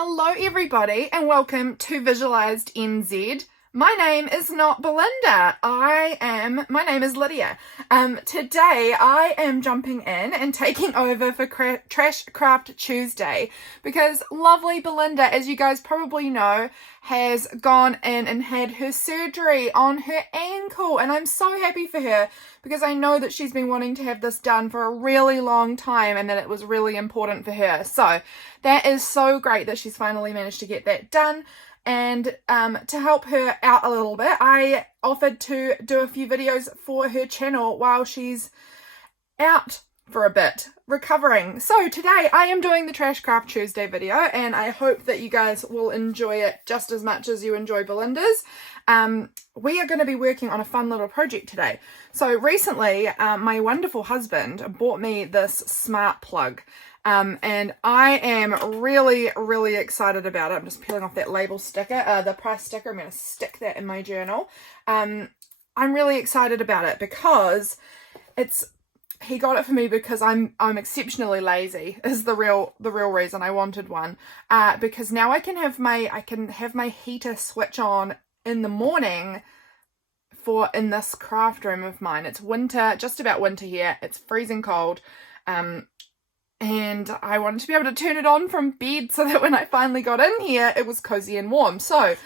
Hello everybody and welcome to Visualized NZ. My name is not Belinda, my name is Lydia. Today I am jumping in and taking over for Trash Craft Tuesday because lovely Belinda, as you guys probably know, has gone in and had her surgery on her ankle, and I'm so happy for her because I know that she's been wanting to have this done for a really long time and that it was really important for her. So that is so great that she's finally managed to get that done. And to help her out a little bit, I offered to do a few videos for her channel while she's out for a bit, recovering. So today I am doing the Trash Craft Tuesday video, and I hope that you guys will enjoy it just as much as you enjoy Belinda's. We are going to be working on a fun little project today. So recently, my wonderful husband bought me this smart plug. And I am really excited about it. I'm just peeling off that label sticker, the price sticker. I'm going to stick that in my journal. I'm really excited about it because he got it for me because I'm exceptionally lazy is the real reason I wanted one. Because now I can have my heater switch on in the morning in this craft room of mine. It's winter, just about winter here. It's freezing cold. And I wanted to be able to turn it on from bed so that when I finally got in here, it was cozy and warm. So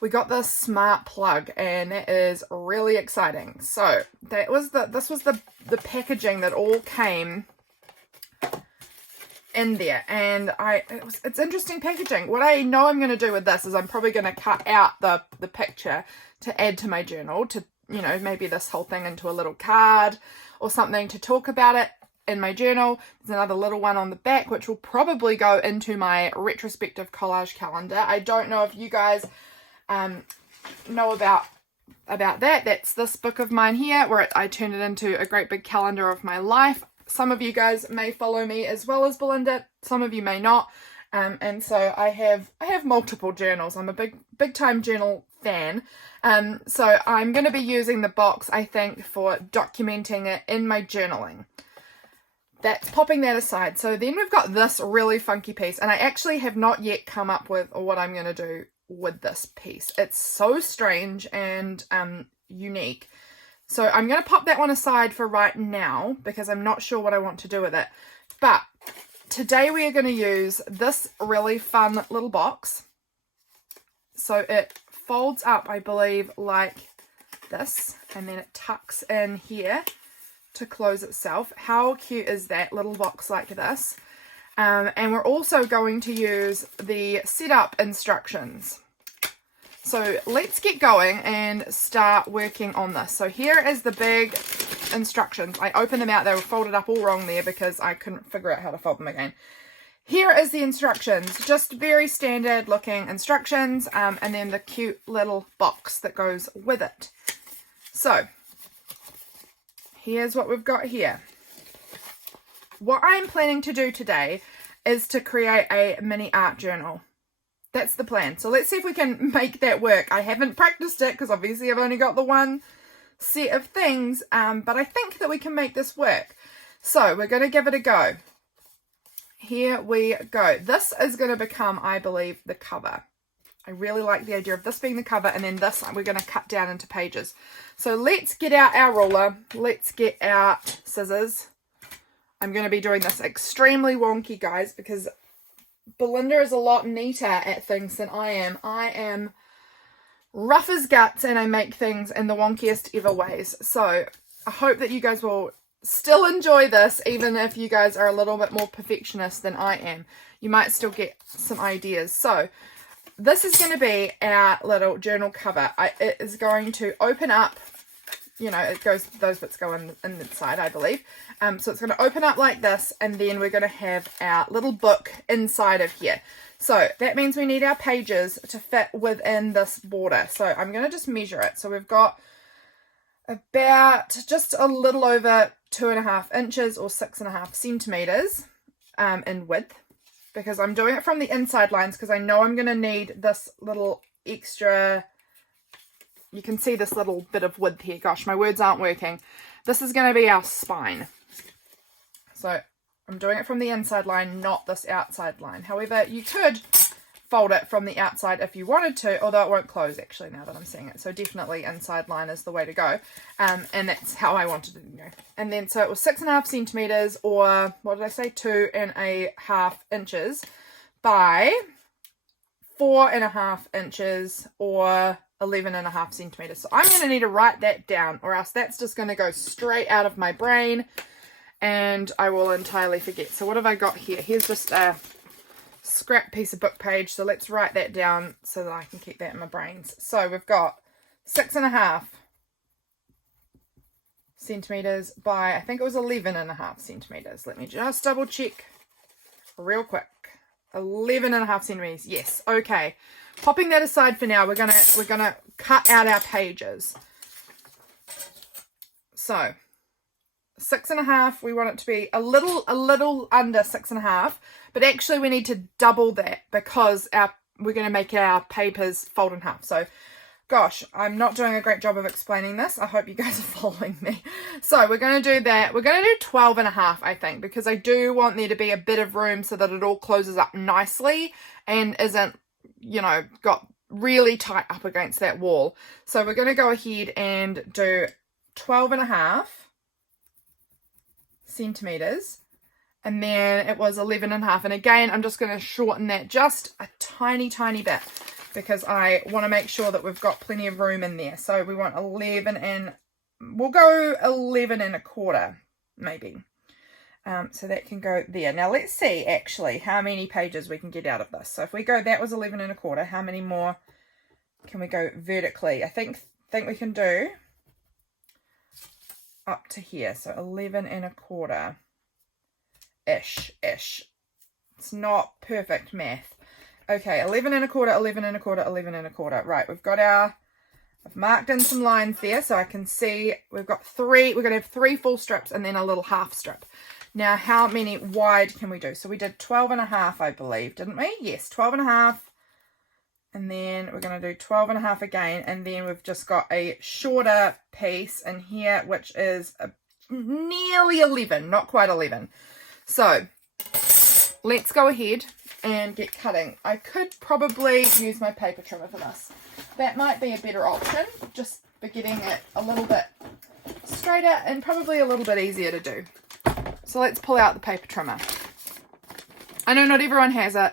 we got this smart plug, and it is really exciting. So this was the packaging that all came in there, and it's interesting packaging. What I know I'm going to do with this is I'm probably going to cut out the picture to add to my journal, to, you know, maybe this whole thing into a little card or something to talk about it in my journal. There's another little one on the back which will probably go into my retrospective collage calendar. I don't know if you guys know about that. That's this book of mine here where I turned it into a great big calendar of my life. Some of you guys may follow me as well as Belinda, some of you may not, and so I have multiple journals. I'm a big time journal fan, so I'm going to be using the box, I think, for documenting it in my journaling. That's popping that aside. So then we've got this really funky piece, and I actually have not yet come up with what I'm going to do with this piece. It's so strange and unique. So I'm going to pop that one aside for right now because I'm not sure what I want to do with it. But today we are going to use this really fun little box. So it folds up, I believe, like this, and then it tucks in here to close itself. How cute is that little box like this? And we're also going to use the setup instructions. So let's get going and start working on this. So here is the big instructions. I opened them out. They were folded up all wrong there because I couldn't figure out how to fold them again. Here is the instructions, just very standard looking instructions, and then the cute little box that goes with it. So here's what we've got here. What I'm planning to do today is to create a mini art journal. That's the plan. So let's see if we can make that work. I haven't practiced it because obviously I've only got the one set of things, but I think that we can make this work. So we're going to give it a go. Here we go. This is going to become, I believe, the cover. I really like the idea of this being the cover, and then this we're going to cut down into pages. So let's get out our ruler. Let's get out scissors. I'm going to be doing this extremely wonky, guys, because Belinda is a lot neater at things than I am. I am rough as guts, and I make things in the wonkiest ever ways. So I hope that you guys will still enjoy this, even if you guys are a little bit more perfectionist than I am. You might still get some ideas. So this is going to be our little journal cover. It is going to open up, you know, it goes, those bits go in the side, I believe. So it's going to open up like this, and then we're going to have our little book inside of here. So that means we need our pages to fit within this border. So I'm going to just measure it. So we've got about just a little over 2.5 inches or 6.5 centimeters in width, because I'm doing it from the inside lines because I know I'm going to need this little extra, you can see this little bit of width here. Gosh, my words aren't working. This is going to be our spine. So I'm doing it from the inside line, not this outside line. However, you could fold it from the outside if you wanted to, although it won't close actually now that I'm seeing it. So definitely inside line is the way to go. And that's how I wanted it to go. And then, so it was 6.5 centimeters, or what did I say? 2.5 inches by 4.5 inches, or 11.5 centimeters. So I'm going to need to write that down, or else that's just going to go straight out of my brain and I will entirely forget. So what have I got here? Here's just a scrap piece of book page. So let's write that down so that I can keep that in my brains. So we've got 6.5 centimeters by, I think it was 11.5 centimeters. Let me just double check real quick. 11.5 centimeters. Yes. Okay. Popping that aside for now, we're gonna cut out our pages. So 6.5, we want it to be a little under 6.5, but actually we need to double that because we're going to make our papers fold in half. So gosh, I'm not doing a great job of explaining this. I hope you guys are following me. So we're going to do that. We're going to do 12.5, I think, because I do want there to be a bit of room so that it all closes up nicely and isn't, you know, got really tight up against that wall. So we're going to go ahead and do 12.5 centimeters, and then it was 11.5. And again, I'm just going to shorten that just a tiny bit because I want to make sure that we've got plenty of room in there. So we want 11, and we'll go 11.25 maybe. So that can go there. Now let's see actually how many pages we can get out of this. So if we go, that was 11.25, how many more can we go vertically? I think we can do up to here. So 11.25 ish. It's not perfect math. Okay, 11.25. Right, we've got I've marked in some lines there so I can see we've got we're going to have 3 full strips and then a little half strip. Now, how many wide can we do? So we did 12.5, I believe, didn't we? Yes, 12.5. And then we're going to do 12.5 again. And then we've just got a shorter piece in here, which is nearly 11, not quite 11. So let's go ahead and get cutting. I could probably use my paper trimmer for this. That might be a better option, just for getting it a little bit straighter and probably a little bit easier to do. So let's pull out the paper trimmer. I know not everyone has it.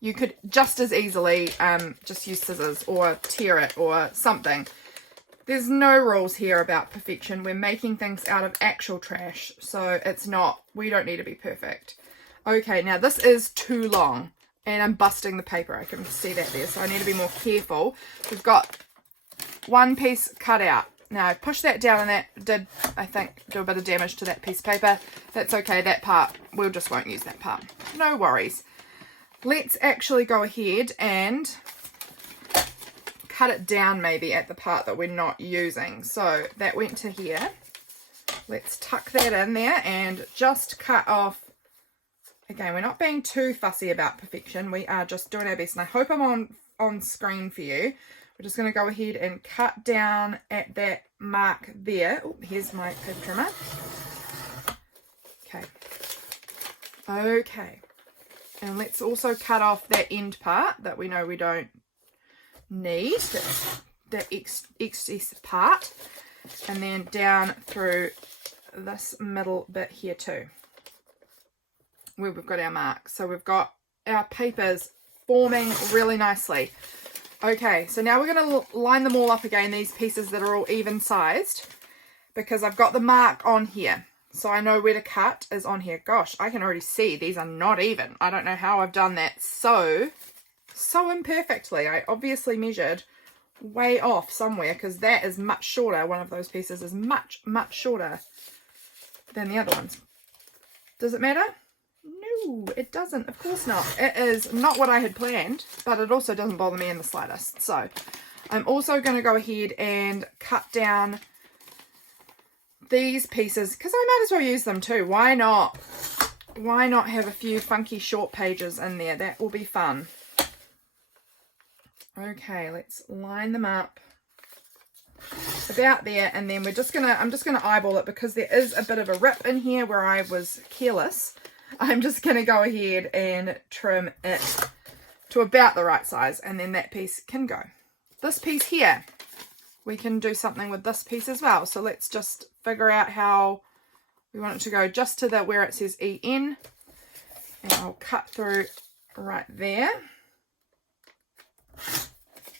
You could just as easily just use scissors or tear it or something. There's no rules here about perfection. We're making things out of actual trash, so we don't need to be perfect. Okay, now this is too long and I'm busting the paper. I can see that there, so I need to be more careful. We've got one piece cut out. Now I pushed that down and that did, I think, do a bit of damage to that piece of paper. That's okay, that part, we just won't use that part. No worries. Let's actually go ahead and cut it down maybe at the part that we're not using. So that went to here. Let's tuck that in there and just cut off. Again, we're not being too fussy about perfection. We are just doing our best. And I hope I'm on screen for you. We're just going to go ahead and cut down at that mark there. Oh, here's my paper trimmer. Okay. And let's also cut off that end part that we know we don't need, that excess part. And then down through this middle bit here too, where we've got our mark. So we've got our papers forming really nicely. Okay, so now we're going to line them all up again, these pieces that are all even sized, because I've got the mark on here. So I know where to cut is on here. Gosh, I can already see these are not even. I don't know how I've done that so imperfectly. I obviously measured way off somewhere because that is much shorter. One of those pieces is much shorter than the other ones. Does it matter? No, it doesn't. Of course not. It is not what I had planned, but it also doesn't bother me in the slightest. So I'm also going to go ahead and cut down these pieces because I might as well use them too. Why not? Why not have a few funky short pages in there? That will be fun. Okay, let's line them up about there, and then I'm just gonna eyeball it because there is a bit of a rip in here where I was careless. I'm just gonna go ahead and trim it to about the right size, and then that piece can go. This piece here, we can do something with this piece as well. So let's just figure out how we want it to go, just to the where it says EN, and I'll cut through right there.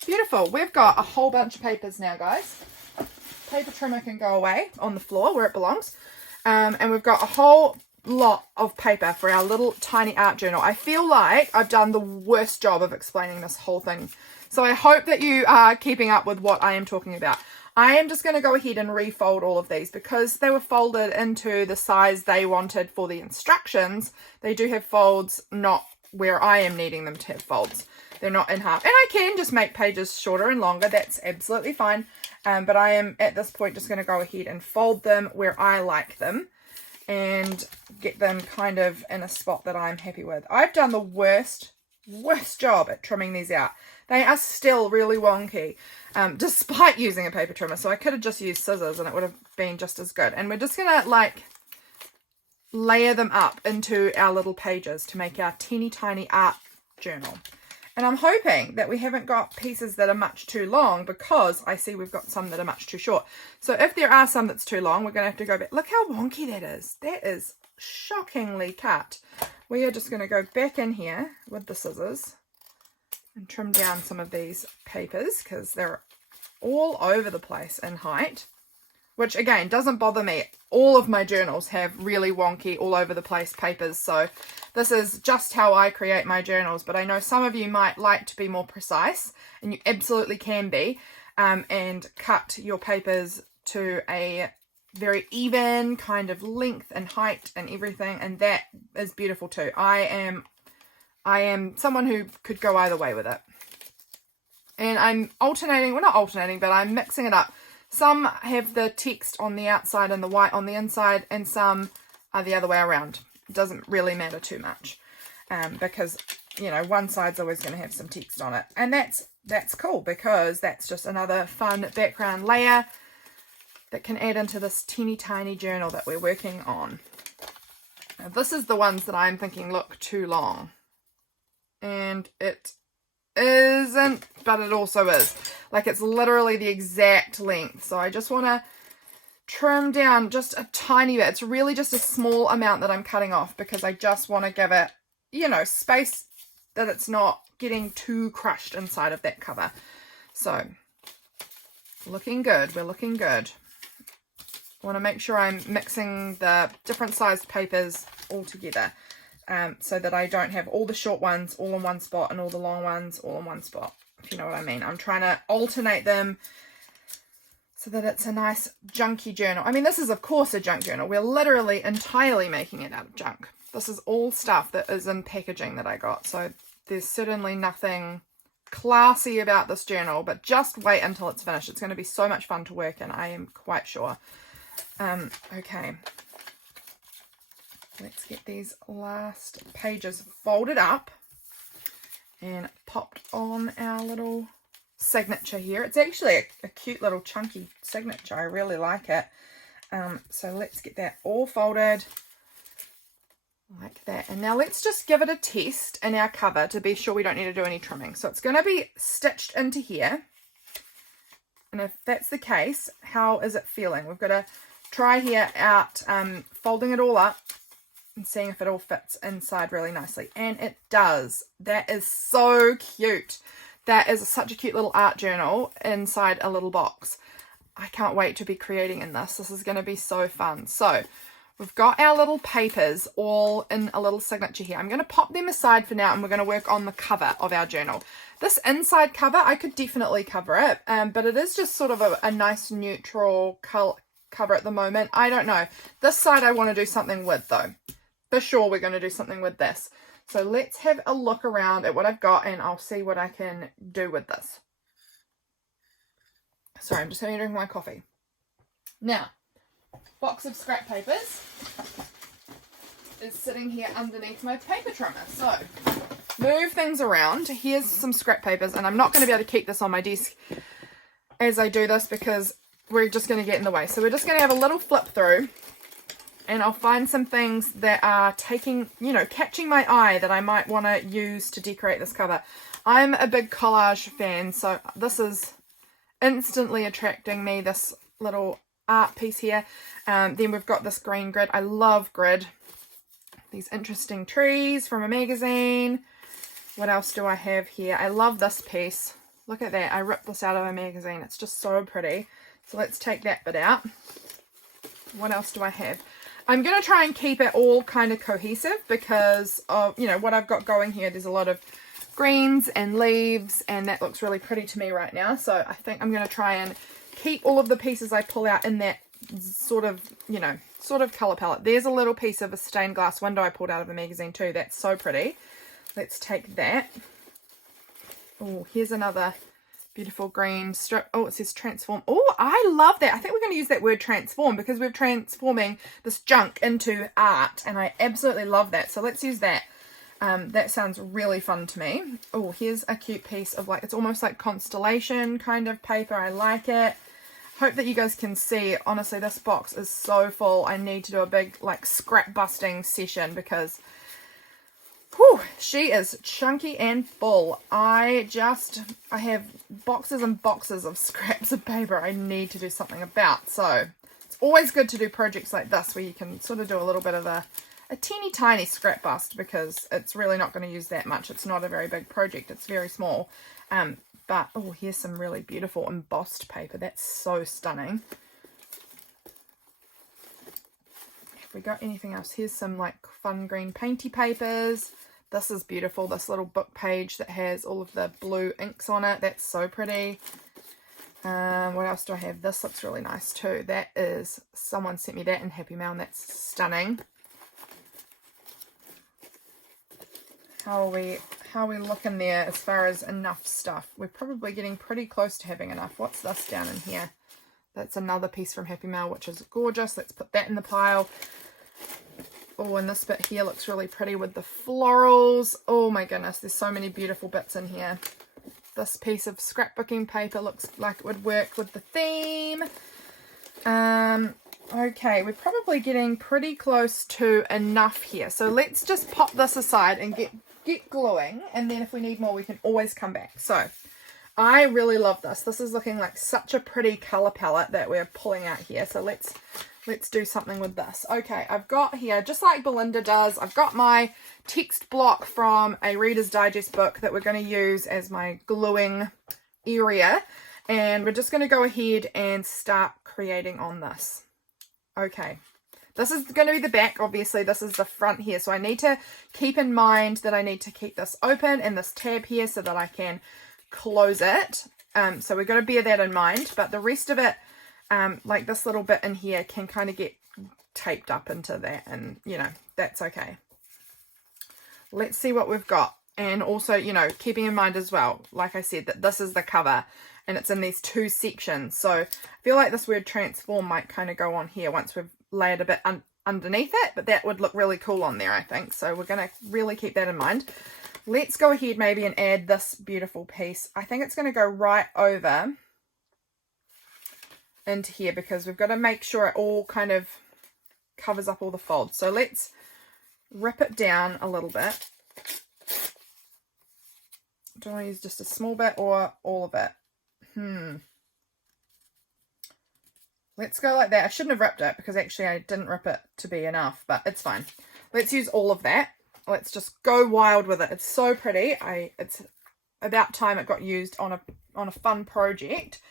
Beautiful. We've got a whole bunch of papers now, guys. Paper trimmer can go away on the floor where it belongs. And we've got a whole lot of paper for our little tiny art journal. I feel like I've done the worst job of explaining this whole thing, so I hope that you are keeping up with what I am talking about. I am just going to go ahead and refold all of these because they were folded into the size they wanted for the instructions. They do have folds, not where I am needing them to have folds. They're not in half, and I can just make pages shorter and longer. That's absolutely fine. But I am at this point just going to go ahead and fold them where I like them and get them kind of in a spot that I'm happy with. I've done the worst job at trimming these out. They are still really wonky, despite using a paper trimmer. So I could have just used scissors and it would have been just as good. And we're just going to like layer them up into our little pages to make our teeny tiny art journal. And I'm hoping that we haven't got pieces that are much too long, because I see we've got some that are much too short. So if there are some that's too long, we're going to have to go back. Look how wonky that is. That is shockingly cut. We are just going to go back in here with the scissors and trim down some of these papers because they're all over the place in height, which again doesn't bother me. All of my journals have really wonky, all over the place papers, so this is just how I create my journals. But I know some of you might like to be more precise, and you absolutely can be, and cut your papers to a very even kind of length and height and everything, and that is beautiful too. I am someone who could go either way with it, and I'm alternating, well, not alternating, but I'm mixing it up. Some have the text on the outside and the white on the inside, and some are the other way around. It doesn't really matter too much, because, you know, one side's always going to have some text on it. And that's cool, because that's just another fun background layer that can add into this teeny tiny journal that we're working on. Now, this is the ones that I'm thinking look too long. And it isn't, but it also is. Like, it's literally the exact length. So I just want to trim down just a tiny bit. It's really just a small amount that I'm cutting off, because I just want to give it, you know, space that it's not getting too crushed inside of that cover. So looking good. We're looking good. I want to make sure I'm mixing the different sized papers all together, so that I don't have all the short ones all in one spot and all the long ones all in one spot, if you know what I mean. I'm trying to alternate them so that it's a nice junky journal. I mean, this is of course a junk journal. We're literally entirely making it out of junk. This is all stuff that is in packaging that I got. So there's certainly nothing classy about this journal, but just wait until it's finished. It's going to be so much fun to work in, I am quite sure. Okay. Let's get these last pages folded up and popped on our little signature here. It's actually a cute little chunky signature. I really like it. So let's get that all folded like that. And now let's just give it a test in our cover to be sure we don't need to do any trimming. So it's going to be stitched into here. And if that's the case, how is it feeling? We've got to try here out folding it all up and seeing if it all fits inside really nicely. And it does. That is so cute. That is such a cute little art journal inside a little box. I can't wait to be creating in this. This is going to be so fun. So we've got our little papers all in a little signature here. I'm going to pop them aside for now, and we're going to work on the cover of our journal. This inside cover, I could definitely cover it, but it is just sort of a nice neutral color cover at the moment. I don't know. This side I want to do something with, though. For sure we're going to do something with this. So let's have a look around at what I've got, and I'll see what I can do with this. Sorry, I'm just having a drink of my coffee. Now, box of scrap papers is sitting here underneath my paper trimmer. So, move things around. Here's some scrap papers, and I'm not going to be able to keep this on my desk as I do this because we're just going to get in the way. So we're just going to have a little flip through and I'll find some things that are taking, you know, catching my eye that I might want to use to decorate this cover. I'm a big collage fan, so this is instantly attracting me, this little art piece here. Then we've got this green grid. I love grid. These interesting trees from a magazine. What else do I have here? I love this piece. Look at that. I ripped this out of a magazine. It's just so pretty. So let's take that bit out. What else do I have? I'm going to try and keep it all kind of cohesive because of, you know, what I've got going here. There's a lot of greens and leaves, and that looks really pretty to me right now. So I think I'm going to try and keep all of the pieces I pull out in that sort of, you know, sort of color palette. There's a little piece of a stained glass window I pulled out of a magazine too. That's so pretty. Let's take that. Oh, here's another beautiful green strip. Oh, it says transform. Oh, I love that. I think we're going to use that word transform because we're transforming this junk into art, and I absolutely love that. So let's use that. That sounds really fun to me. Oh, here's a cute piece of, like, it's almost like constellation kind of paper. I like it. Hope that you guys can see. Honestly, this box is so full. I need to do a big, like, scrap busting session because whew, she is chunky and full. I have boxes and boxes of scraps of paper I need to do something about. So it's always good to do projects like this where you can sort of do a little bit of a teeny tiny scrap bust because it's really not going to use that much. It's not a very big project. It's very small. But, oh, here's some really beautiful embossed paper. That's so stunning. Have we got anything else? Here's some, like, fun green painty papers. This is beautiful. This little book page that has all of the blue inks on it. That's so pretty. What else do I have? This looks really nice too. That is, someone sent me that in Happy Mail, and that's stunning. How are we looking there as far as enough stuff? We're probably getting pretty close to having enough. What's this down in here? That's another piece from Happy Mail, which is gorgeous. Let's put that in the pile. Oh, and this bit here looks really pretty with the florals. Oh my goodness, there's so many beautiful bits in here. This piece of scrapbooking paper looks like it would work with the theme. Okay, we're probably getting pretty close to enough here. So let's just pop this aside and get gluing, and then if we need more we can always come back. So I really love this. This is looking like such a pretty color palette that we're pulling out here. So let's do something with this. Okay, I've got here, just like Belinda does, I've got my text block from a Reader's Digest book that we're going to use as my gluing area, and we're just going to go ahead and start creating on this. Okay, this is going to be the back. Obviously this is the front here, so I need to keep in mind that I need to keep this open and this tab here so that I can close it. So we've got to bear that in mind, but the rest of it, like this little bit in here, can kind of get taped up into that, and you know, that's okay. Let's see what we've got. And also, you know, keeping in mind as well, like I said, that this is the cover and it's in these two sections. So I feel like this word transform might kind of go on here once we've layered a bit underneath it, but that would look really cool on there, I think. So we're going to really keep that in mind. Let's go ahead maybe and add this beautiful piece. I think it's going to go right over into here because we've got to make sure it all kind of covers up all the folds. So let's rip it down a little bit. Do I want to use just a small bit or all of it? Let's go like that. I shouldn't have ripped it because actually I didn't rip it to be enough, but it's fine. Let's use all of that. Let's just go wild with it. It's so pretty. It's about time it got used on a fun project.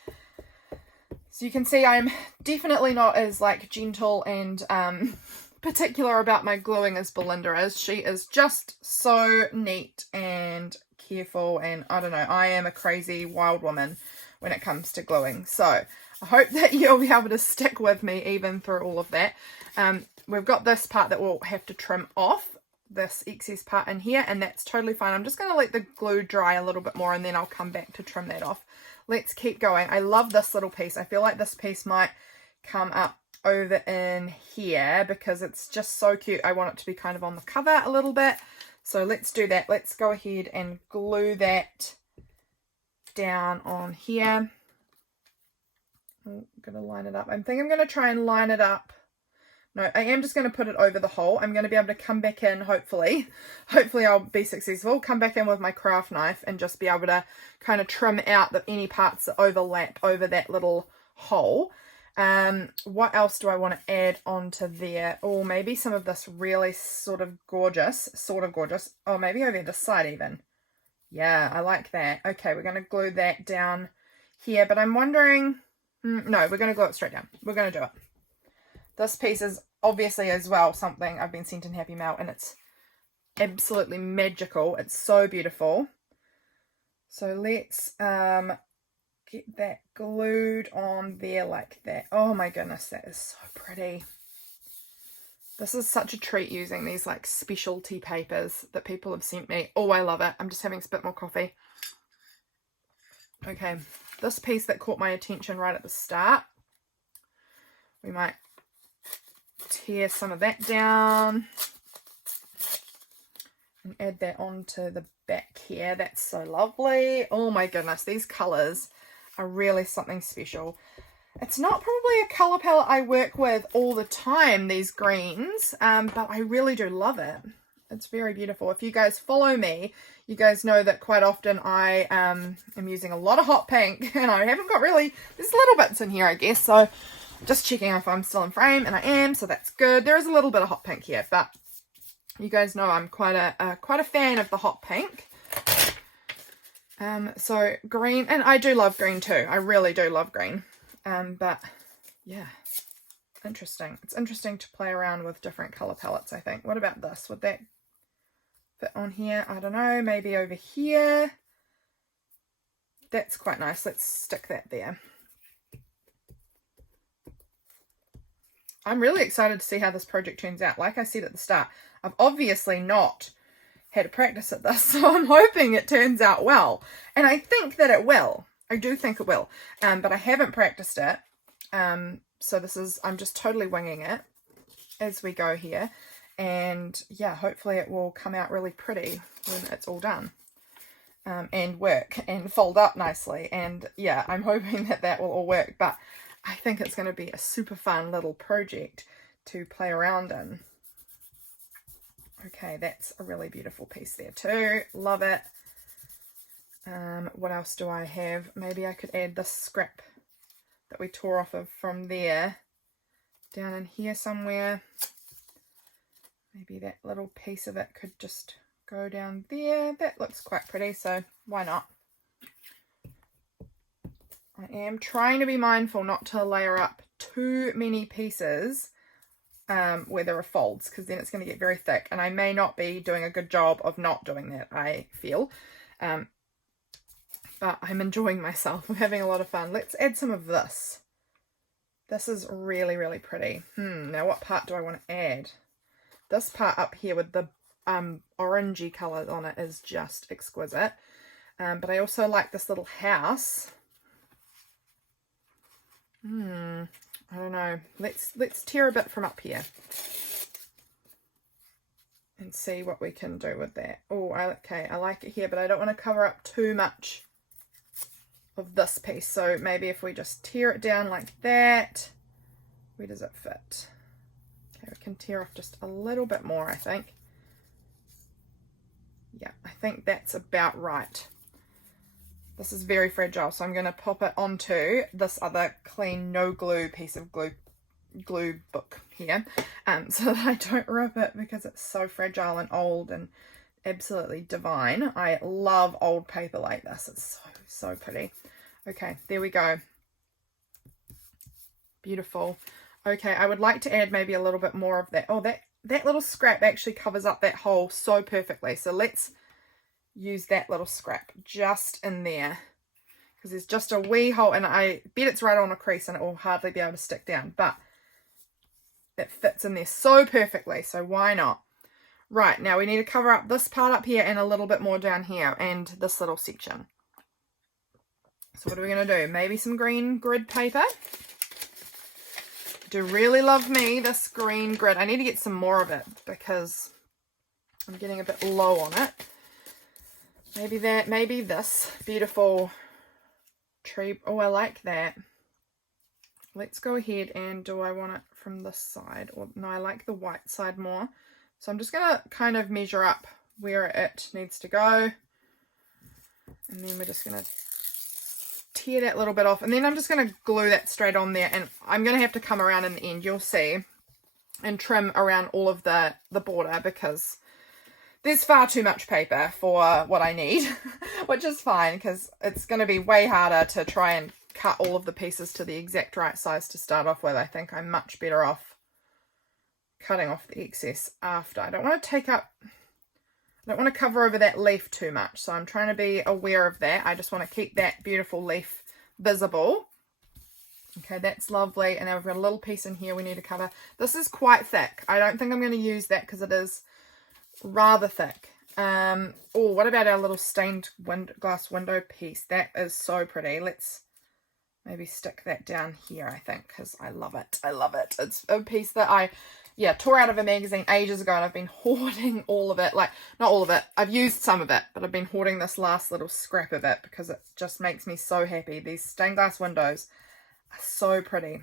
So you can see I'm definitely not as like gentle and particular about my gluing as Belinda is. She is just so neat and careful, and I don't know, I am a crazy wild woman when it comes to gluing. So I hope that you'll be able to stick with me even through all of that. We've got this part that we'll have to trim off, this excess part in here, and that's totally fine. I'm just going to let the glue dry a little bit more and then I'll come back to trim that off. Let's keep going. I love this little piece. I feel like this piece might come up over in here because it's just so cute. I want it to be kind of on the cover a little bit. So let's do that. Let's go ahead and glue that down on here. I'm going to line it up. I think I'm going to try and line it up. No, I am just going to put it over the hole. I'm going to be able to come back in, hopefully I'll be successful, come back in with my craft knife and just be able to kind of trim out any parts that overlap over that little hole. What else do I want to add onto there? Oh, maybe some of this really sort of gorgeous. Oh, maybe over this side even. Yeah, I like that. Okay, we're going to glue that down here, but I'm wondering, no, we're going to glue it straight down. We're going to do it. This piece is obviously as well something I've been sent in Happy Mail, and it's absolutely magical. It's so beautiful. So let's get that glued on there like that. Oh my goodness, that is so pretty. This is such a treat using these like specialty papers that people have sent me. Oh, I love it. I'm just having a bit more coffee. Okay, this piece that caught my attention right at the start, we might tear some of that down and add that onto the back here. That's so lovely. Oh my goodness, these colours are really something special. It's not probably a colour palette I work with all the time, these greens, but I really do love it. It's very beautiful. If you guys follow me, you guys know that quite often I am using a lot of hot pink, and I haven't got really, there's little bits in here I guess, so just checking if I'm still in frame, and I am, so that's good. There is a little bit of hot pink here, but you guys know I'm quite a fan of the hot pink. So green, and I do love green too. I really do love green. But yeah, interesting. It's interesting to play around with different color palettes, I think. What about this? Would that fit on here? I don't know, maybe over here. That's quite nice. Let's stick that there. I'm really excited to see how this project turns out. Like I said at the start, I've obviously not had to practice at this, so I'm hoping it turns out well. And I think that it will. I do think it will. But I haven't practiced it. So this is, I'm just totally winging it as we go here. And yeah, hopefully it will come out really pretty when it's all done. And work and fold up nicely. And yeah, I'm hoping that that will all work. But I think it's going to be a super fun little project to play around in. Okay, that's a really beautiful piece there too. Love it. What else do I have? Maybe I could add this scrap that we tore off of from there down in here somewhere. Maybe that little piece of it could just go down there. That looks quite pretty, so why not? I am trying to be mindful not to layer up too many pieces where there are folds, because then it's going to get very thick, and I may not be doing a good job of not doing that, I feel. But I'm enjoying myself. I'm having a lot of fun. Let's add some of this. This is really, really pretty. Now what part do I want to add? This part up here with the orangey colour on it is just exquisite. But I also like this little house. I don't know. Let's tear a bit from up here and see what we can do with that. Oh, okay, I like it here, but I don't want to cover up too much of this piece. So maybe if we just tear it down like that, where does it fit? Okay, we can tear off just a little bit more, I think. Yeah, I think that's about right. This is very fragile, so I'm going to pop it onto this other clean, no glue piece of glue book here, so that I don't rip it, because it's so fragile and old and absolutely divine. I love old paper like this. It's so pretty. Okay, there we go. Beautiful. Okay, I would like to add maybe a little bit more of that. Oh, that little scrap actually covers up that hole so perfectly. So let's use that little scrap just in there, because there's just a wee hole, and I bet it's right on a crease and it will hardly be able to stick down, but it fits in there so perfectly, so why not? Right, now we need to cover up this part up here and a little bit more down here and this little section. So what are we going to do? Maybe some green grid paper. I do really love me this green grid. I need to get some more of it because I'm getting a bit low on it. Maybe that, maybe this beautiful tree. Oh, I like that. Let's go ahead and do I want it from this side, or no, I like the white side more. So I'm just going to kind of measure up where it needs to go. And then we're just going to tear that little bit off. And then I'm just going to glue that straight on there. And I'm going to have to come around in the end, you'll see, and trim around all of the border because there's far too much paper for what I need, which is fine because it's going to be way harder to try and cut all of the pieces to the exact right size to start off with. I think I'm much better off cutting off the excess after. I don't want to cover over that leaf too much, so I'm trying to be aware of that. I just want to keep that beautiful leaf visible. Okay, that's lovely. And now we've got a little piece in here we need to cover. This is quite thick. I don't think I'm going to use that because it is rather thick. Oh, what about our little stained glass window piece? That is so pretty. Let's maybe stick that down here, I think, because I love it. I love it. It's a piece that I tore out of a magazine ages ago, and I've been hoarding all of it. Like, not all of it. I've used some of it, but I've been hoarding this last little scrap of it because it just makes me so happy. These stained glass windows are so pretty.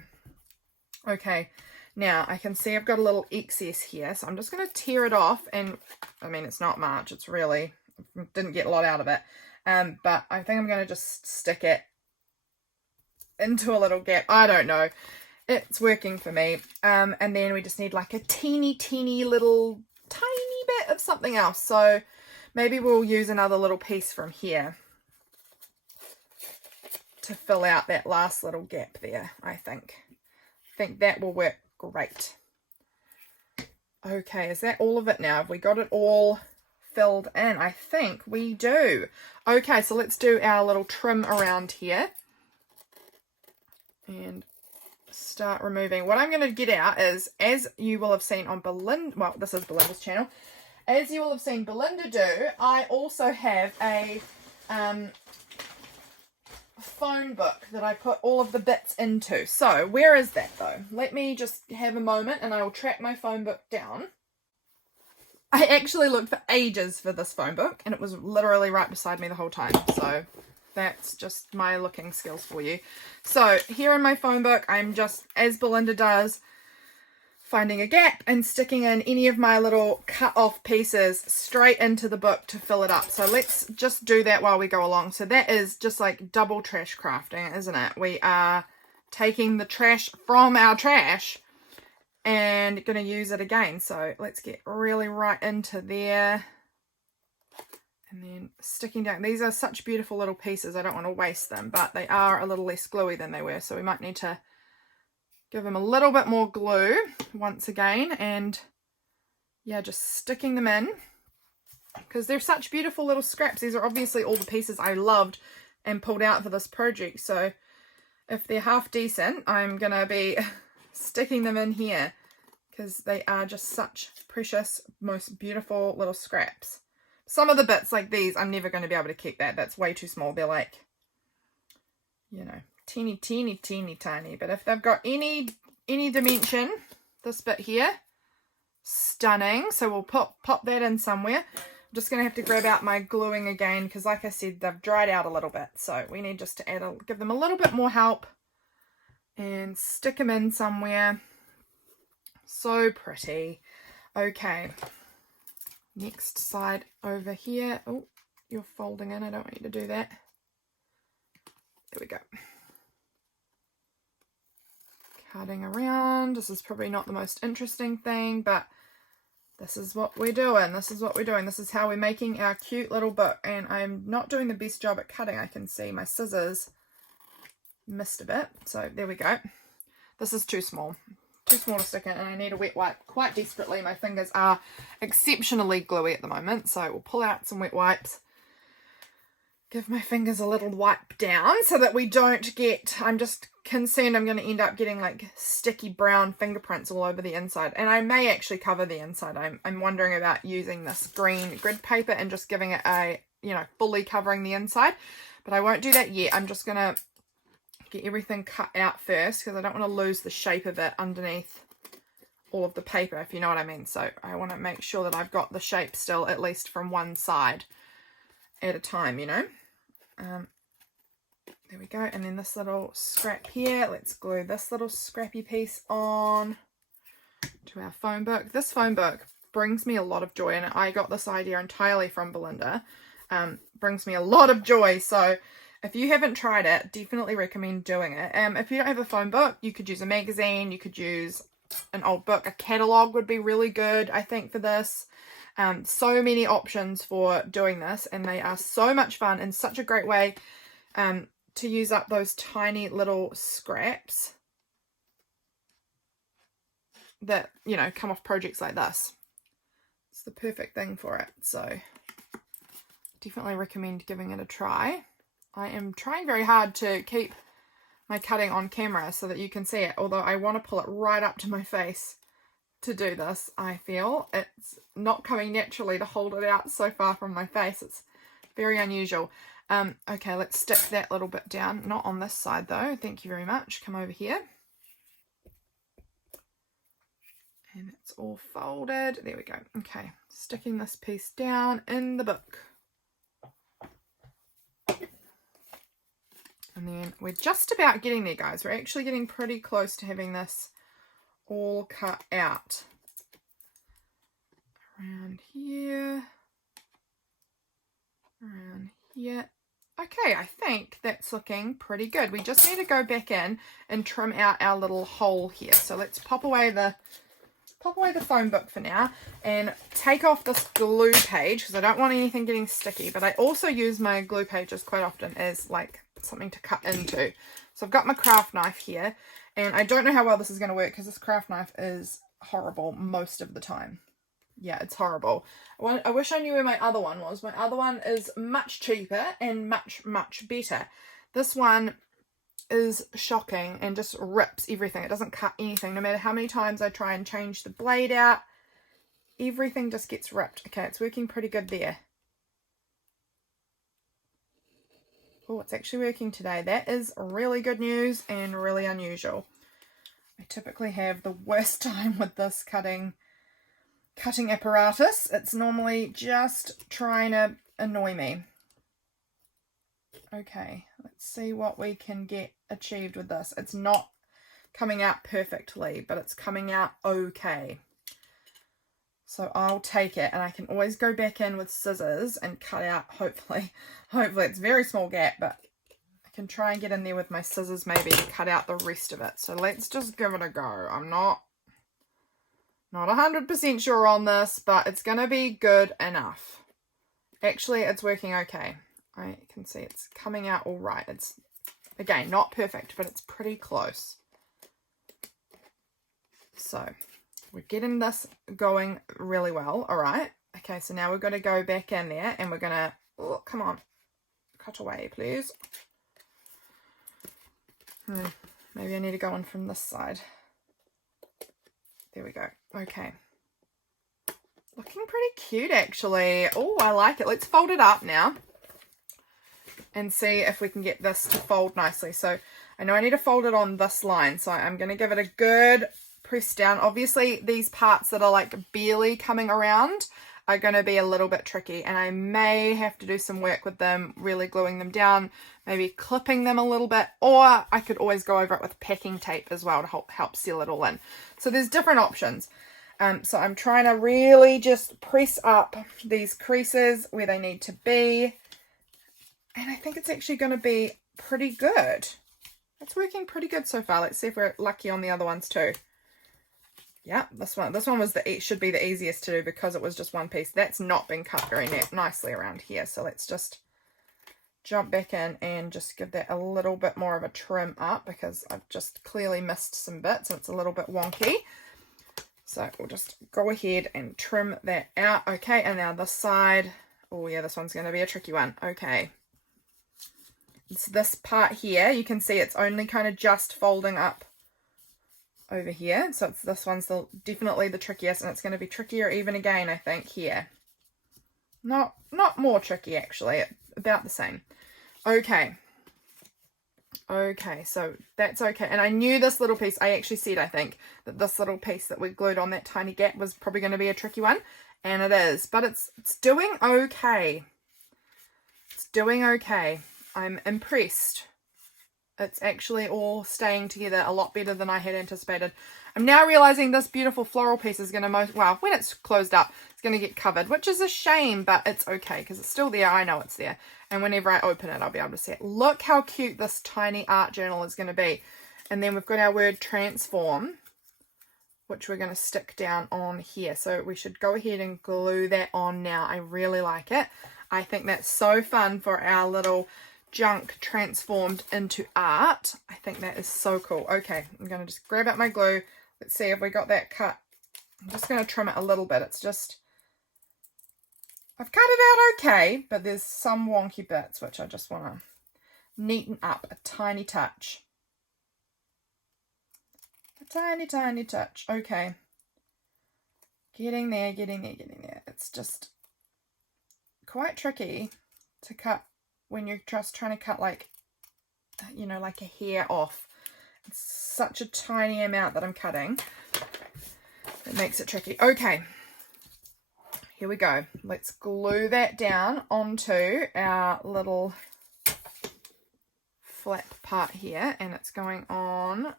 Okay, now I can see I've got a little excess here, so I'm just going to tear it off. And I mean, it's not much. It's really, didn't get a lot out of it. But I think I'm going to just stick it into a little gap. I don't know. It's working for me. And then we just need like a teeny little tiny bit of something else. So maybe we'll use another little piece from here to fill out that last little gap there, I think. I think that will work great. Okay, is that all of it now? Have we got it all filled in? I think we do. Okay, so let's do our little trim around here. And start removing. What I'm going to get out is, as you will have seen on Belinda, well, this is Belinda's channel, as you will have seen Belinda do, I also have a phone book that I put all of the bits into. So where is that though? Let me just have a moment and I will track my phone book down. I actually looked for ages for this phone book and it was literally right beside me the whole time. So that's just my looking skills for you. So here in my phone book, I'm just, as Belinda does, finding a gap and sticking in any of my little cut off pieces straight into the book to fill it up. So let's just do that while we go along. So that is just like double trash crafting, isn't it? We are taking the trash from our trash and going to use it again. So let's get really right into there. And then sticking down. These are such beautiful little pieces. I don't want to waste them, but they are a little less gluey than they were. So we might need to give them a little bit more glue once again. And yeah, just sticking them in because they're such beautiful little scraps. These are obviously all the pieces I loved and pulled out for this project. So if they're half decent, I'm going to be sticking them in here because they are just such precious, most beautiful little scraps. Some of the bits like these, I'm never going to be able to keep that. That's way too small. They're like, you know, teeny tiny. But if they've got any dimension, this bit here, stunning. So we'll pop that in somewhere. I'm just going to have to grab out my gluing again because like I said, they've dried out a little bit. So we need just to give them a little bit more help and stick them in somewhere. So pretty. Okay. Next side over here. Oh, you're folding in. I don't want you to do that. There we go. Cutting around. This is probably not the most interesting thing, but this is what we're doing. This is what we're doing. This is how we're making our cute little book. And I'm not doing the best job at cutting. I can see my scissors missed a bit. So there we go. This is too small. Too small to stick in, and I need a wet wipe quite desperately. My fingers are exceptionally gluey at the moment, so we'll pull out some wet wipes. Give my fingers a little wipe down so that we don't get, I'm just concerned I'm going to end up getting like sticky brown fingerprints all over the inside. And I may actually cover the inside. I'm wondering about using this green grid paper and just giving it a, you know, fully covering the inside. But I won't do that yet. I'm just going to get everything cut out first because I don't want to lose the shape of it underneath all of the paper, if you know what I mean. So I want to make sure that I've got the shape still at least from one side at a time, you know. There we go. And then this little scrap here, let's glue this little scrappy piece on. to our phone book. This phone book brings me a lot of joy, and I got this idea entirely from Belinda. Brings me a lot of joy, so if you haven't tried it, definitely recommend doing it. If you don't have a phone book, you could use a magazine, you could use an old book. A catalogue would be really good, I think, for this. So many options for doing this, and they are so much fun and such a great way to use up those tiny little scraps that, you know, come off projects like this. It's the perfect thing for it, so definitely recommend giving it a try. I am trying very hard to keep my cutting on camera so that you can see it, although I want to pull it right up to my face to do this. I feel it's not coming naturally to hold it out so far from my face. It's very unusual. Okay, let's stick that little bit down. Not on this side though, thank you very much. Come over here. And it's all folded. There we go. Okay, sticking this piece down in the book. And then we're just about getting there, guys. We're actually getting pretty close to having this all cut out. Around here. Around here. Okay, I think that's looking pretty good. We just need to go back in and trim out our little hole here. So let's pop away the phone book for now and take off this glue page because I don't want anything getting sticky, but I also use my glue pages quite often as like something to cut into. So I've got my craft knife here, and I don't know how well this is going to work because this craft knife is horrible most of the time. Yeah, it's horrible. I wish I knew where my other one was. My other one is much cheaper and much better. This one is shocking and just rips everything. It doesn't cut anything. No matter how many times I try and change the blade out, everything just gets ripped. Okay, it's working pretty good there. Oh, it's actually working today. That is really good news and really unusual. I typically have the worst time with this cutting apparatus. It's normally just trying to annoy me. Okay, let's see what we can get achieved with this. It's not coming out perfectly, but it's coming out okay. So I'll take it, and I can always go back in with scissors and cut out, hopefully it's a very small gap, but I can try and get in there with my scissors maybe to cut out the rest of it. So let's just give it a go. I'm not 100% sure on this, but it's going to be good enough. Actually, it's working okay. I can see it's coming out all right. It's, again, not perfect, but it's pretty close. So we're getting this going really well. All right. Okay, so now we're going to go back in there and we're going to, oh, come on, cut away, please. Maybe I need to go in from this side. There we go. Okay. Looking pretty cute, actually. Oh, I like it. Let's fold it up now and see if we can get this to fold nicely. So I know I need to fold it on this line, so I'm going to give it a good press down. Obviously, these parts that are like barely coming around are going to be a little bit tricky, and I may have to do some work with them, really gluing them down, maybe clipping them a little bit, or I could always go over it with packing tape as well to help seal it all in. So there's different options. So I'm trying to really just press up these creases where they need to be. And I think it's actually going to be pretty good. It's working pretty good so far. Let's see if we're lucky on the other ones too. Yeah, this one was should be the easiest to do because it was just one piece. That's not been cut very nicely around here. So let's just jump back in and just give that a little bit more of a trim up because I've just clearly missed some bits and it's a little bit wonky. So we'll just go ahead and trim that out. Okay, and now this side. Oh yeah, this one's going to be a tricky one. Okay. It's this part here. You can see it's only kind of just folding up over here. So this one's definitely the trickiest, and it's going to be trickier even again, I think, here. Not more tricky, actually. About the same. Okay. Okay, so that's okay. And I knew this little piece, I actually said, I think, that this little piece that we glued on that tiny gap was probably going to be a tricky one. And it is. But it's doing okay. It's doing okay. I'm impressed. It's actually all staying together a lot better than I had anticipated. I'm now realizing this beautiful floral piece is going to well, when it's closed up, it's going to get covered, which is a shame, but it's okay because it's still there. I know it's there. And whenever I open it, I'll be able to see it. Look how cute this tiny art journal is going to be. And then we've got our word transform, which we're going to stick down on here. So we should go ahead and glue that on now. I really like it. I think that's so fun for our little junk transformed into art. I think that is so cool. Okay, I'm going to just grab out my glue. Let's see if we got that cut. I'm just going to trim it a little bit. It's just, I've cut it out okay, but there's some wonky bits which I just want to neaten up a tiny touch. A tiny, tiny touch. Okay. Getting there, getting there, getting there. It's just quite tricky to cut when you're just trying to cut like, you know, like a hair off. It's such a tiny amount that I'm cutting. It makes it tricky. Okay. Here we go. Let's glue that down onto our little flap part here. And it's going on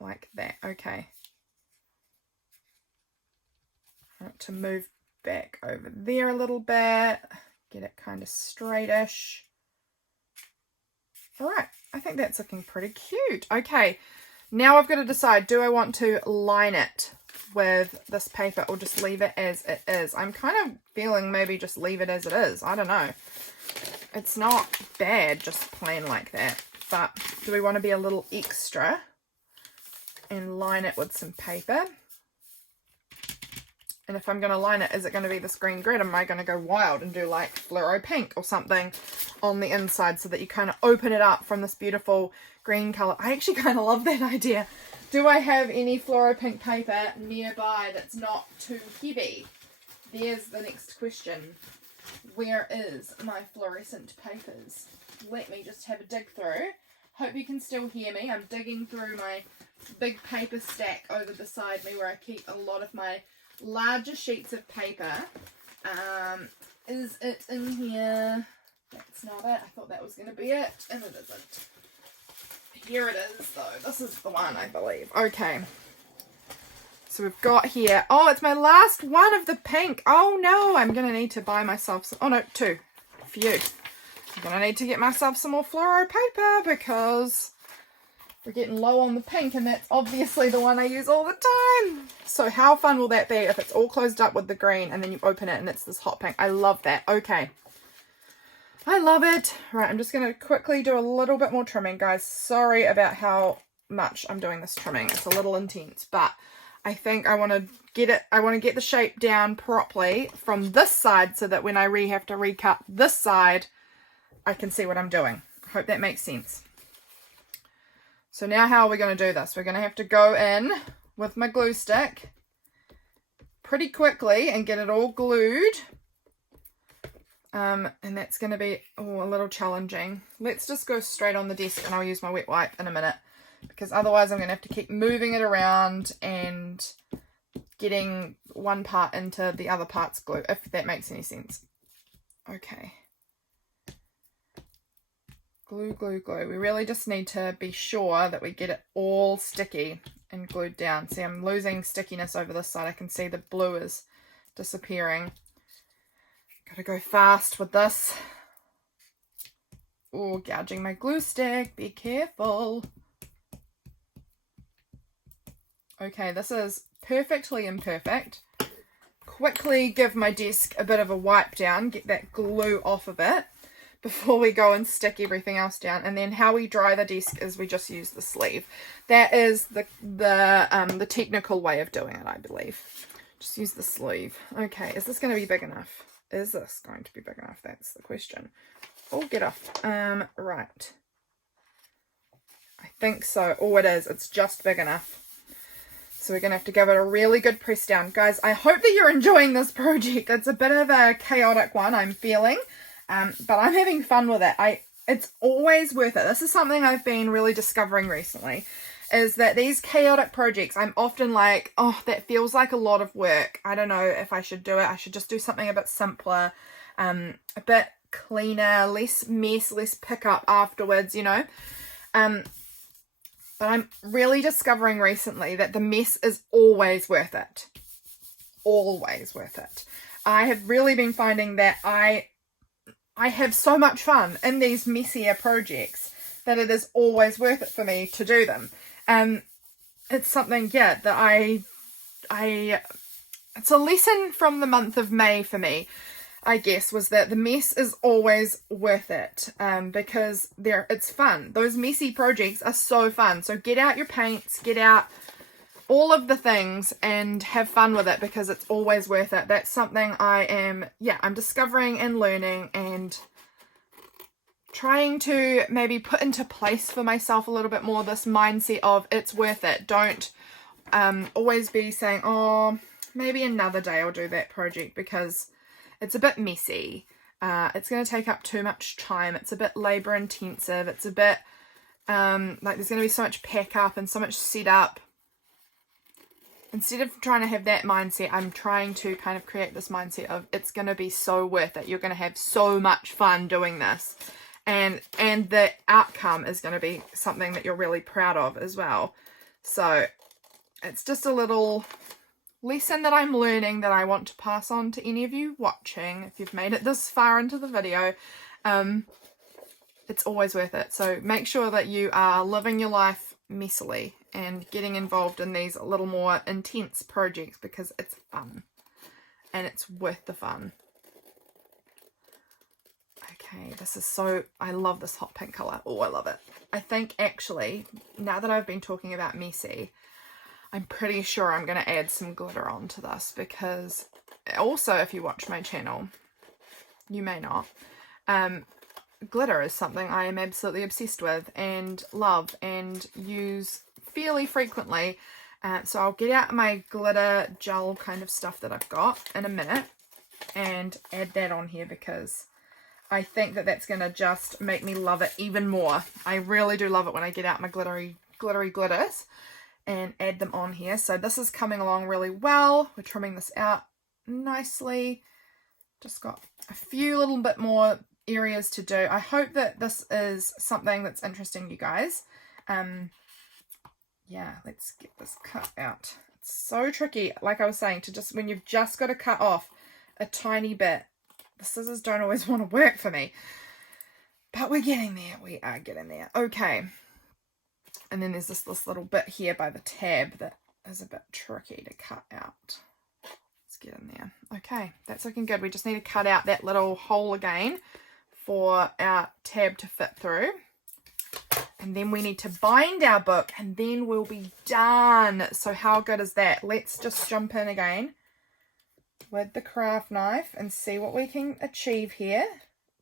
like that. Okay. I want to move back over there a little bit. Get it kind of straightish. All right. I think that's looking pretty cute. Okay. Now I've got to decide, do I want to line it with this paper or just leave it as it is? I'm kind of feeling maybe just leave it as it is. I don't know. It's not bad just plain like that. But do we want to be a little extra and line it with some paper? And if I'm going to line it, is it going to be this green grid? Am I going to go wild and do like fluoro pink or something on the inside so that you kind of open it up from this beautiful green color? I actually kind of love that idea. Do I have any fluoro pink paper nearby that's not too heavy? There's the next question. Where is my fluorescent papers? Let me just have a dig through. Hope you can still hear me. I'm digging through my big paper stack over beside me where I keep a lot of my larger sheets of paper. Is it in here? That's not it. I thought that was going to be it, and it isn't. Here it is, though. This is the one, I believe. Okay. So we've got here. Oh, it's my last one of the pink. Oh, no. I'm going to need to buy myself some. Oh, no, two. Phew. I'm going to need to get myself some more fluoro paper because we're getting low on the pink, and that's obviously the one I use all the time. So how fun will that be if it's all closed up with the green and then you open it and it's this hot pink? I love that. Okay. I love it. Right, I'm just going to quickly do a little bit more trimming, guys. Sorry about how much I'm doing this trimming. It's a little intense, but I think I want to get it. I want to get the shape down properly from this side so that when I have to recut this side, I can see what I'm doing. I hope that makes sense. So now how are we going to do this? We're going to have to go in with my glue stick pretty quickly and get it all glued. And that's going to be a little challenging. Let's just go straight on the desk and I'll use my wet wipe in a minute, because otherwise I'm going to have to keep moving it around and getting one part into the other part's glue, if that makes any sense. Okay. Glue, glue, glue. We really just need to be sure that we get it all sticky and glued down. See, I'm losing stickiness over this side. I can see the blue is disappearing. Gotta go fast with this. Oh, gouging my glue stick. Be careful. Okay, this is perfectly imperfect. Quickly give my desk a bit of a wipe down. Get that glue off of it before we go and stick everything else down. And then how we dry the desk is we just use the sleeve. That is the technical way of doing it, I believe. Just use the sleeve. Okay, is this going to be big enough? Is this going to be big enough? That's the question. Oh, get off. Right. I think so. Oh, it is. It's just big enough. So we're going to have to give it a really good press down. Guys, I hope that you're enjoying this project. It's a bit of a chaotic one, I'm feeling. But I'm having fun with it. It's always worth it. This is something I've been really discovering recently, is that these chaotic projects, I'm often like, oh, that feels like a lot of work. I don't know if I should do it. I should just do something a bit simpler, a bit cleaner, less mess, less pickup afterwards, you know. But I'm really discovering recently that the mess is always worth it. Always worth it. I have really been finding that I have so much fun in these messier projects that it is always worth it for me to do them. It's something, yeah, that it's a lesson from the month of May for me, I guess, was that the mess is always worth it, because it's fun. Those messy projects are so fun. So get out your paints, get out all of the things and have fun with it, because it's always worth it. That's something I'm discovering and learning and trying to maybe put into place for myself a little bit more, this mindset of it's worth it. Don't always be saying, oh, maybe another day I'll do that project because it's a bit messy. It's going to take up too much time. It's a bit labor intensive. It's a bit like there's going to be so much pack up and so much set up. Instead of trying to have that mindset, I'm trying to kind of create this mindset of it's going to be so worth it. You're going to have so much fun doing this. And the outcome is going to be something that you're really proud of as well. So it's just a little lesson that I'm learning that I want to pass on to any of you watching. If you've made it this far into the video, it's always worth it. So make sure that you are living your life messily and getting involved in these little more intense projects, because it's fun and it's worth the fun. Okay, I love this hot pink colour. Oh, I love it. I think actually, now that I've been talking about messy, I'm pretty sure I'm going to add some glitter onto this, because also, if you watch my channel, you may not, glitter is something I am absolutely obsessed with and love and use fairly frequently. So I'll get out my glitter gel kind of stuff that I've got in a minute and add that on here, because I think that that's going to just make me love it even more. I really do love it when I get out my glittery glitters and add them on here. So this is coming along really well. We're trimming this out nicely. Just got a few little bit more areas to do. I hope that this is something that's interesting, you guys. Yeah, let's get this cut out. It's so tricky, like I was saying, to just, when you've just got to cut off a tiny bit, the scissors don't always want to work for me. But we're getting there. We are getting there. Okay. And then there's this little bit here by the tab that is a bit tricky to cut out. Let's get in there. Okay, that's looking good. We just need to cut out that little hole again for our tab to fit through. And then we need to bind our book and then we'll be done. So how good is that? Let's just jump in again with the craft knife and see what we can achieve here.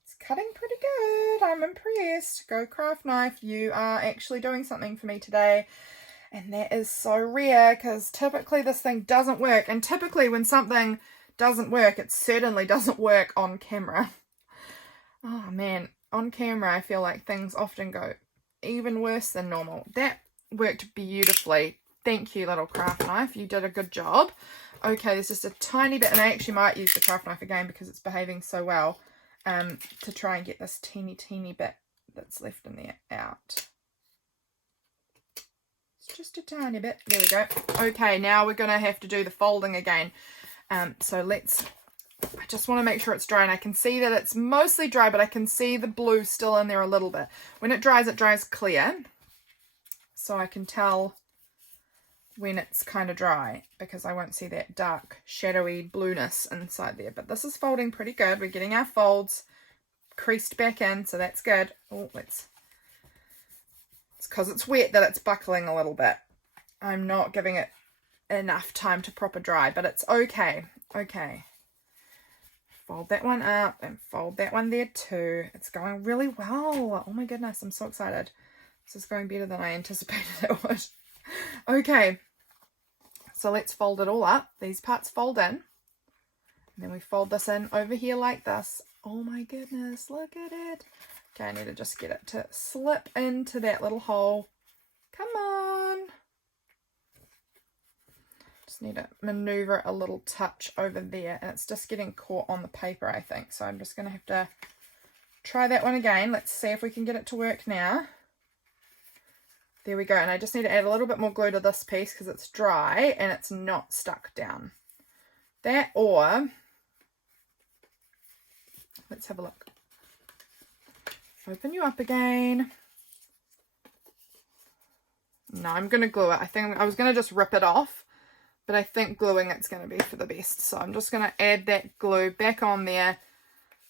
It's cutting pretty good. I'm impressed. Go craft knife. You are actually doing something for me today. And that is so rare, because typically this thing doesn't work. And typically when something doesn't work, it certainly doesn't work on camera. Oh man, on camera I feel like things often go even worse than normal. That worked beautifully. Thank you, little craft knife. You did a good job. Okay, there's just a tiny bit, and I actually might use the craft knife again because it's behaving so well, to try and get this teeny bit that's left in there out. It's just a tiny bit. There we go. Okay, now we're going to have to do the folding again. So I just want to make sure it's dry, and I can see that it's mostly dry, but I can see the blue still in there a little bit. When it dries clear, so I can tell when it's kind of dry, because I won't see that dark shadowy blueness inside there. But this is folding pretty good. We're getting our folds creased back in, so that's good. Oh, it's because it's wet that it's buckling a little bit. I'm not giving it enough time to proper dry, but it's okay. Okay, fold that one up and fold that one there too. It's going really well. Oh my goodness, I'm so excited. This is going better than I anticipated it would. Okay, so let's fold it all up. These parts fold in, and then we fold this in over here like this. Oh my goodness, look at it. Okay, I need to just get it to slip into that little hole. Come on. Just need to maneuver a little touch over there, and it's just getting caught on the paper, I think. So I'm just going to have to try that one again. Let's see if we can get it to work now. There we go. And I just need to add a little bit more glue to this piece because it's dry and it's not stuck down. That, or let's have a look. Open you up again. No, I'm going to glue it. I think I was going to just rip it off, but I think gluing it's going to be for the best. So I'm just going to add that glue back on there,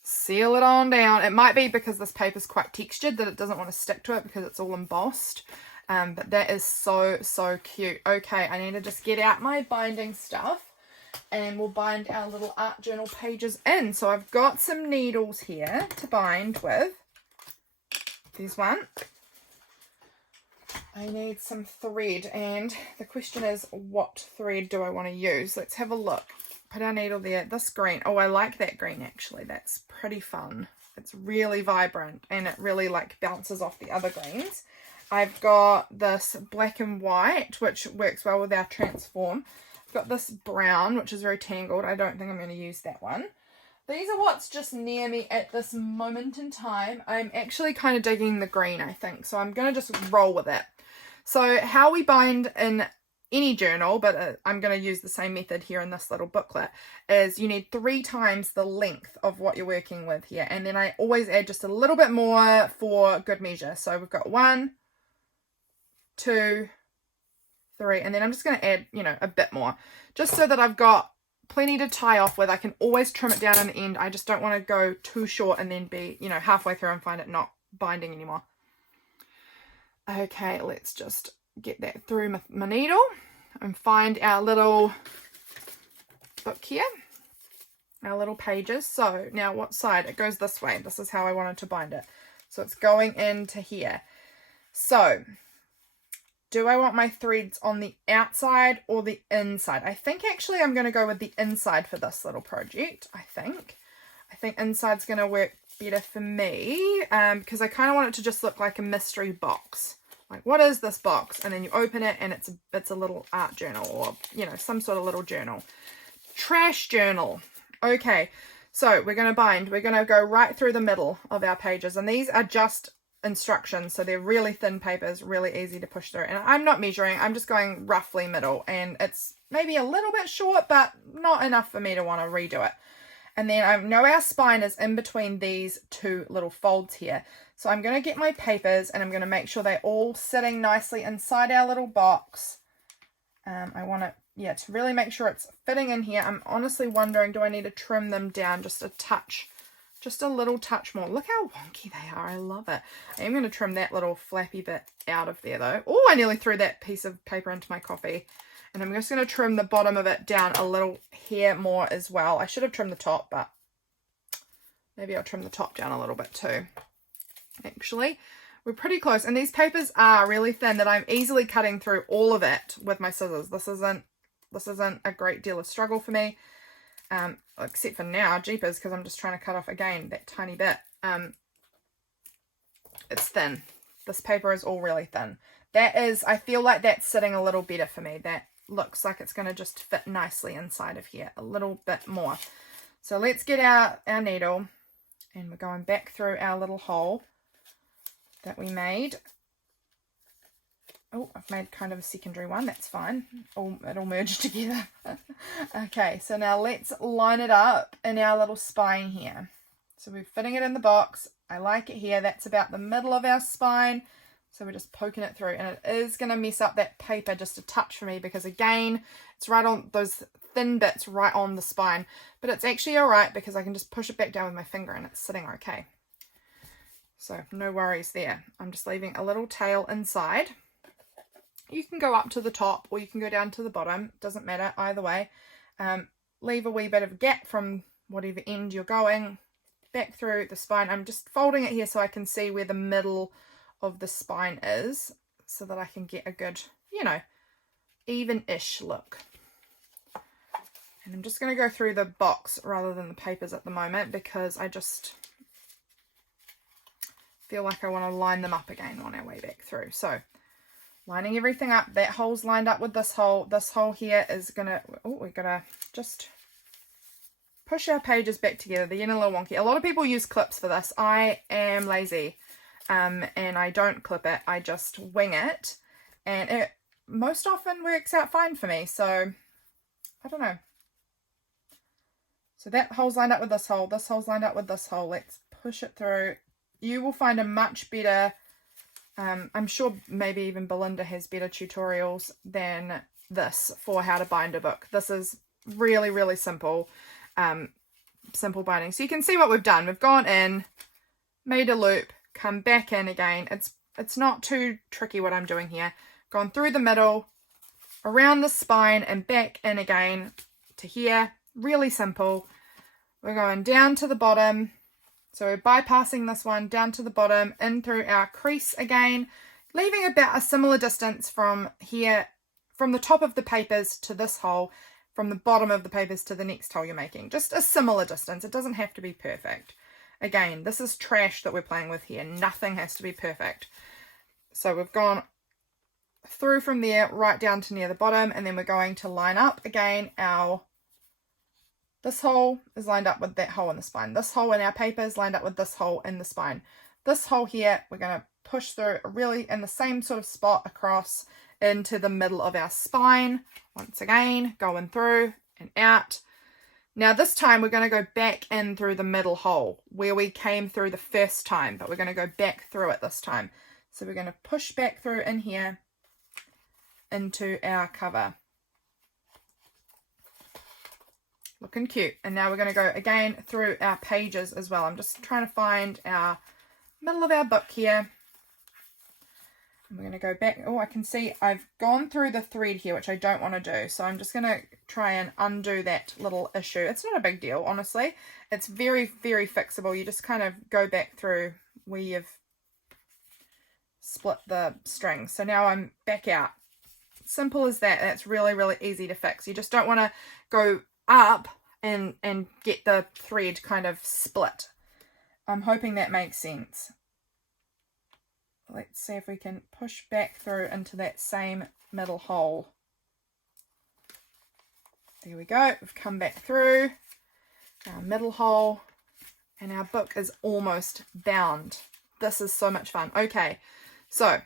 seal it on down. It might be because this paper is quite textured that it doesn't want to stick to it because it's all embossed. But that is so, so cute. Okay, I need to just get out my binding stuff and we'll bind our little art journal pages in. So I've got some needles here to bind with. There's one. I need some thread, and the question is, what thread do I want to use? Let's have a look. Put our needle there. This green. Oh, I like that green actually. That's pretty fun. It's really vibrant and it really like bounces off the other greens. I've got this black and white, which works well with our transform. I've got this brown, which is very tangled. I don't think I'm going to use that one. These are what's just near me at this moment in time. I'm actually kind of digging the green, I think. So I'm going to just roll with it. So how we bind in any journal, but I'm going to use the same method here in this little booklet, is you need 3 times the length of what you're working with here. And then I always add just a little bit more for good measure. So we've got 1, 2, 3, and then I'm just going to add, you know, a bit more, just so that I've got plenty to tie off with. I can always trim it down in the end. I just don't want to go too short and then be, you know, halfway through and find it not binding anymore. Okay, let's just get that through my needle and find our little book here, our little pages. So now what side? It goes this way. This is how I wanted to bind it. So it's going into here. So do I want my threads on the outside or the inside? I think actually I'm going to go with the inside for this little project. I think inside's going to work better for me because I kind of want it to just look like a mystery box. Like, what is this box? And then you open it and it's a little art journal, or, you know, some sort of little journal. Trash journal. Okay, so we're going to bind. We're going to go right through the middle of our pages. And these are just instructions, so they're really thin papers, really easy to push through. And I'm not measuring, I'm just going roughly middle, and it's maybe a little bit short, but not enough for me to want to redo it. And then I know our spine is in between these 2 little folds here, so I'm going to get my papers and I'm going to make sure they're all sitting nicely inside our little box. I want to, yeah, to really make sure it's fitting in here. I'm honestly wondering, do I need to trim them down just a touch? Just a little touch more. Look how wonky they are. I love it. I am going to trim that little flappy bit out of there though. Oh, I nearly threw that piece of paper into my coffee. And I'm just going to trim the bottom of it down a little here more as well. I should have trimmed the top, but maybe I'll trim the top down a little bit too. Actually, we're pretty close. And these papers are really thin that I'm easily cutting through all of it with my scissors. This isn't a great deal of struggle for me. Except for now, jeepers, because I'm just trying to cut off again that tiny bit. It's thin. This paper is all really thin. I feel like that's sitting a little better for me. That looks like it's going to just fit nicely inside of here a little bit more. So let's get out our needle, and we're going back through our little hole that we made. Oh, I've made kind of a secondary one. That's fine. It'll merge together. Okay, so now let's line it up in our little spine here. So we're fitting it in the box. I like it here. That's about the middle of our spine. So we're just poking it through. And it is going to mess up that paper just a touch for me because, again, it's right on those thin bits right on the spine. But it's actually all right because I can just push it back down with my finger and it's sitting okay. So no worries there. I'm just leaving a little tail inside. You can go up to the top or you can go down to the bottom. Doesn't matter either way. Leave a wee bit of a gap from whatever end you're going back through the spine. I'm just folding it here so I can see where the middle of the spine is so that I can get a good, you know, even-ish look. And I'm just going to go through the box rather than the papers at the moment because I just feel like I want to line them up again on our way back through. So lining everything up, that hole's lined up with this hole. This hole here is gonna, we're gonna just push our pages back together. They're getting a little wonky. A lot of people use clips for this. I am lazy and I don't clip it. I just wing it. and it most often works out fine for me, so I don't know. So that hole's lined up with this hole's lined up with this hole. Let's push it through. You will find a much better, I'm sure maybe even Belinda has better tutorials than this for how to bind a book. This is really, really simple, simple binding. So you can see what we've done. We've gone in, made a loop, come back in again. It's not too tricky what I'm doing here. Gone through the middle, around the spine, and back in again to here. Really simple. We're going down to the bottom. So we're bypassing this one, down to the bottom, in through our crease again, leaving about a similar distance from here, from the top of the papers to this hole, from the bottom of the papers to the next hole you're making. Just a similar distance. It doesn't have to be perfect. Again, this is trash that we're playing with here. Nothing has to be perfect. So we've gone through from there right down to near the bottom, and then we're going to line up again this hole is lined up with that hole in the spine. This hole in our paper is lined up with this hole in the spine. This hole here, we're going to push through really in the same sort of spot across into the middle of our spine. Once again, going through and out. Now this time we're going to go back in through the middle hole where we came through the first time, but we're going to go back through it this time. So we're going to push back through in here into our cover. Looking cute. And now we're going to go again through our pages as well. I'm just trying to find our middle of our book here. And we're going to go back. Oh, I can see I've gone through the thread here, which I don't want to do. So I'm just going to try and undo that little issue. It's not a big deal, honestly. It's very, very fixable. You just kind of go back through where you've split the string. So now I'm back out. Simple as that. And it's really, really easy to fix. You just don't want to go up and get the thread kind of split. I'm hoping that makes sense. Let's see if we can push back through into that same middle hole. There we go. We've come back through our middle hole and our book is almost bound. This is so much fun. Okay, so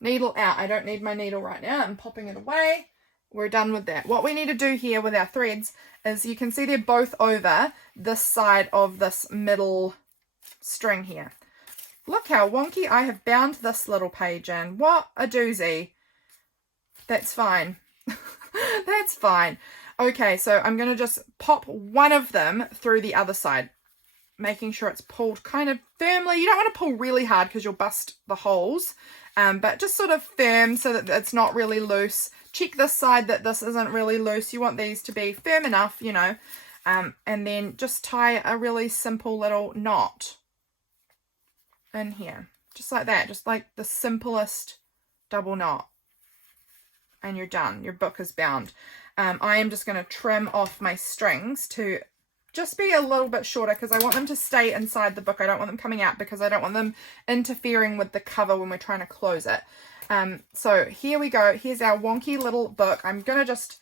needle out. I don't need my needle right now. I'm popping it away. We're done with that. What we need to do here with our threads is you can see they're both over this side of this middle string here. Look how wonky I have bound this little page in. What a doozy. That's fine. That's fine. Okay, so I'm going to just pop one of them through the other side, making sure it's pulled kind of firmly. You don't want to pull really hard because you'll bust the holes, but just sort of firm so that it's not really loose. Check this side that this isn't really loose. You want these to be firm enough, you know, and then just tie a really simple little knot in here, just like that, just like the simplest double knot, and you're done. Your book is bound. I am just going to trim off my strings to just be a little bit shorter because I want them to stay inside the book. I don't want them coming out because I don't want them interfering with the cover when we're trying to close it. So here we go. Here's our wonky little book. I'm going to just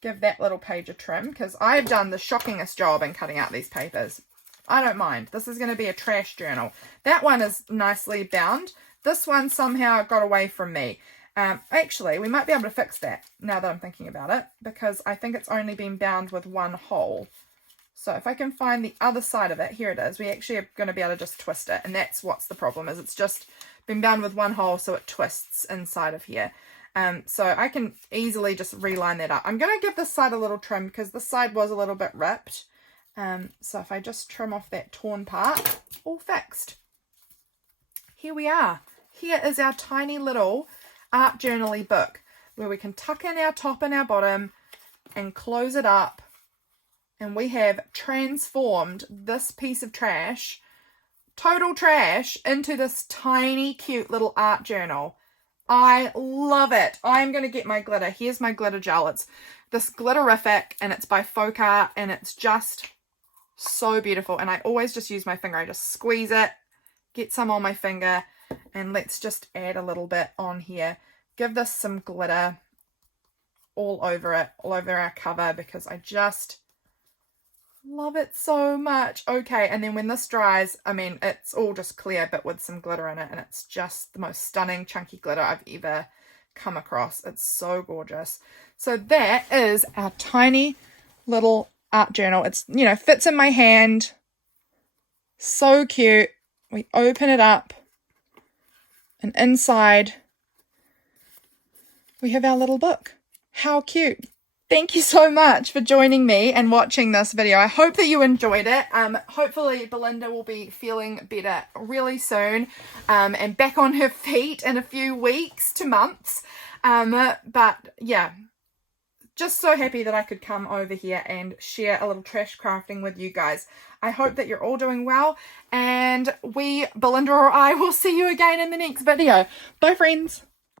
give that little page a trim because I've done the shockingest job in cutting out these papers. I don't mind. This is going to be a trash journal. That one is nicely bound. This one somehow got away from me. Actually, we might be able to fix that now that I'm thinking about it because I think it's only been bound with one hole. So if I can find the other side of it, here it is. We actually are going to be able to just twist it. And that's what's the problem is it's just been bound with one hole so it twists inside of here. So I can easily just reline that up. I'm going to give this side a little trim because this side was a little bit ripped. So if I just trim off that torn part, all fixed. Here we are. Here is our tiny little art journal-y book where we can tuck in our top and our bottom and close it up. And we have transformed this piece of trash, total trash, into this tiny, cute little art journal. I love it. I'm going to get my glitter. Here's my glitter gel. It's this Glitterific, and it's by Folk Art, and it's just so beautiful. And I always just use my finger. I just squeeze it, get some on my finger, and let's just add a little bit on here. Give this some glitter all over it, all over our cover, because I just love it so much. Okay, and then when this dries, I mean, it's all just clear but with some glitter in it, and it's just the most stunning chunky glitter I've ever come across. It's so gorgeous. So that is our tiny little art journal. It's, you know, fits in my hand. So cute. We open it up, and inside we have our little book. How cute. Thank you so much for joining me and watching this video. I hope that you enjoyed it. Hopefully Belinda will be feeling better really soon, and back on her feet in a few weeks to months. But yeah, just so happy that I could come over here and share a little trash crafting with you guys. I hope that you're all doing well, and Belinda or I, will see you again in the next video. Bye friends.